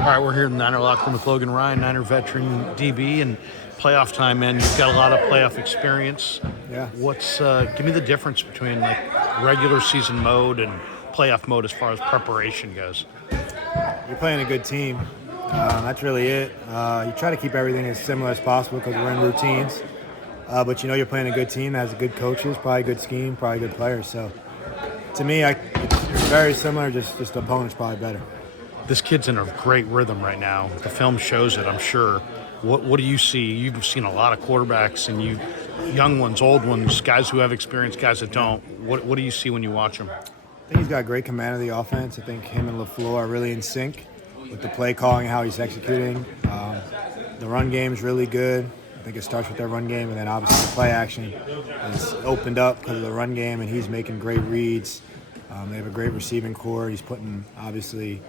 All right, we're here in the Niner locker room with Logan Ryan, Niner veteran DB, and playoff time, man. You've got a lot of playoff experience. Yeah. Give me the difference between like regular season mode and playoff mode as far as preparation goes? You're playing a good team. That's really it. You try to keep everything as similar as possible because we're in routines. But you're playing a good team that has good coaches, probably good scheme, probably good players. So to me, it's very similar, just the opponent's probably better. This kid's in a great rhythm right now. The film shows it, I'm sure. What do you see? You've seen a lot of quarterbacks, and young ones, old ones, guys who have experience, guys that don't. What do you see when you watch them? I think he's got great command of the offense. I think him and LaFleur are really in sync with the play calling, how he's executing. The run game is really good. I think it starts with their run game, and then obviously the play action is opened up because of the run game, and he's making great reads. They have a great receiving core. He's putting, obviously,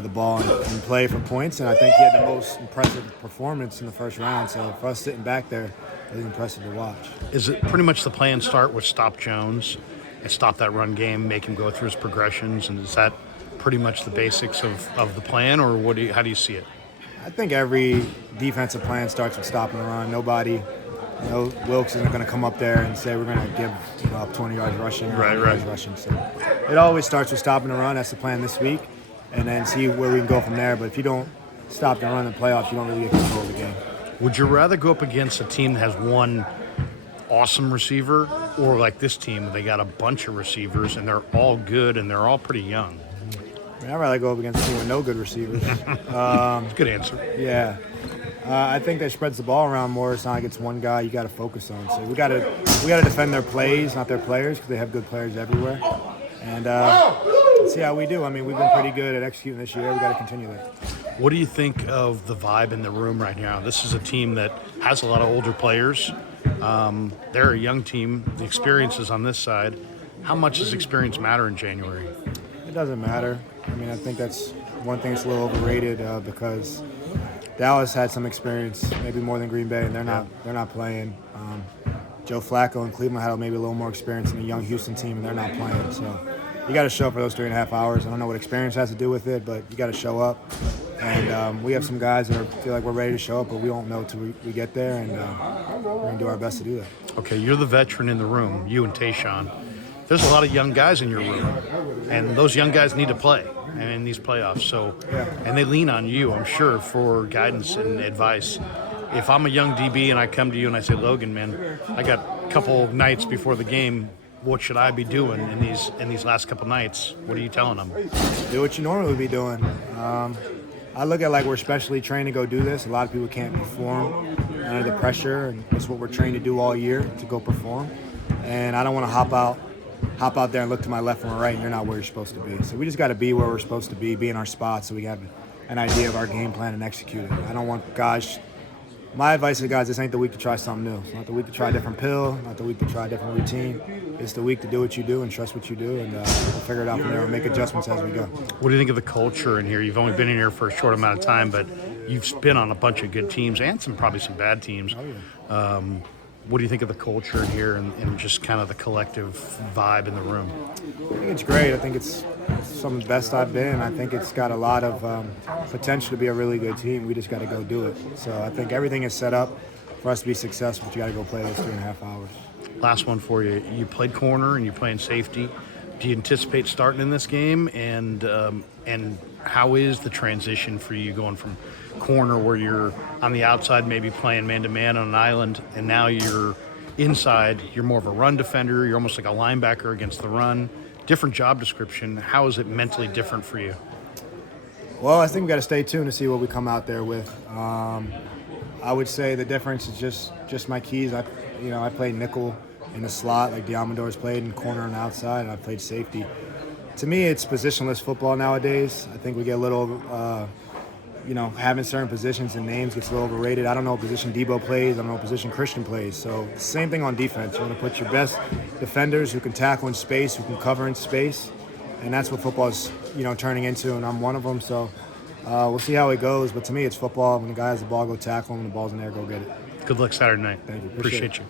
the ball in play for points, and I think he had the most impressive performance in the first round. So for us sitting back there, it was impressive to watch. Is it pretty much the plan start with stop Jones and stop that run game, make him go through his progressions, and is that pretty much the basics of the plan, or how do you see it? I think every defensive plan starts with stopping the run. Wilkes isn't going to come up there and say we're going to give up 20 yards rushing or 100 yards rushing. So it always starts with stopping the run. That's the plan this week, and then see where we can go from there. But if you don't stop the run in the playoffs, you don't really get control of the game. Would you rather go up against a team that has one awesome receiver, or like this team, they got a bunch of receivers and they're all good and they're all pretty young? I'd rather go up against a team with no good receivers. Good answer. Yeah. I think that spreads the ball around more. It's not like it's one guy you got to focus on. So we got to defend their plays, not their players, because they have good players everywhere. And let's see how we do. I mean, we've been pretty good at executing this year. We got to continue that. What do you think of the vibe in the room right now? This is a team that has a lot of older players. They're a young team. The experience is on this side. How much does experience matter in January? It doesn't matter. I mean, I think that's one thing that's a little overrated because Dallas had some experience, maybe more than Green Bay, and they're not playing. Joe Flacco in Cleveland had maybe a little more experience than the young Houston team, and they're not playing. So you got to show up for those 3.5 hours. I don't know what experience has to do with it, but you got to show up. And we have some guys that feel like we're ready to show up, but we won't know until we get there, and we're going to do our best to do that. Okay, you're the veteran in the room, you and Tayshawn. There's a lot of young guys in your room, and those young guys need to play in these playoffs. So, and they lean on you, I'm sure, for guidance and advice. If I'm a young DB and I come to you and I say, Logan, man, I got a couple nights before the game. What should I be doing in these last couple nights? What are you telling them? Do what you normally would be doing. I look at like we're specially trained to go do this. A lot of people can't perform under the pressure, and it's what we're trained to do all year, to go perform. And I don't want to hop out there and look to my left and my right, and you're not where you're supposed to be. So we just got to be where we're supposed to be in our spots, so we have an idea of our game plan and execute it. I don't want guys. My advice to guys: this ain't the week to try something new. It's not the week to try a different pill. Not the week to try a different routine. It's the week to do what you do and trust what you do, and we'll figure it out from there and make adjustments as we go. What do you think of the culture in here? You've only been in here for a short amount of time, but you've been on a bunch of good teams and probably some bad teams. Oh, yeah. What do you think of the culture in here and just kind of the collective vibe in the room? I think it's great. I think it's some of the best I've been. I think it's got a lot of potential to be a really good team. We just got to go do it. So I think everything is set up for us to be successful, but you got to go play those 3.5 hours. Last one for you. You played corner and you're playing safety. Do you anticipate starting in this game? And how is the transition for you going from corner where you're on the outside maybe playing man-to-man on an island, and now you're inside, you're more of a run defender, you're almost like a linebacker against the run. Different job description. How is it mentally different for you? Well, I think we got to stay tuned to see what we come out there with. I would say the difference is just my keys. I played nickel in the slot like Diamondor's played, in corner on the outside, and I played safety. To me, it's positionless football nowadays. I think we get a little, having certain positions and names gets a little overrated. I don't know what position Debo plays. I don't know what position Christian plays. So same thing on defense. You want to put your best defenders who can tackle in space, who can cover in space, and that's what football is, turning into, and I'm one of them. So we'll see how it goes. But to me, it's football. When the guy has the ball, go tackle him. When the ball's in there, go get it. Good luck Saturday night. Thank you. Appreciate you.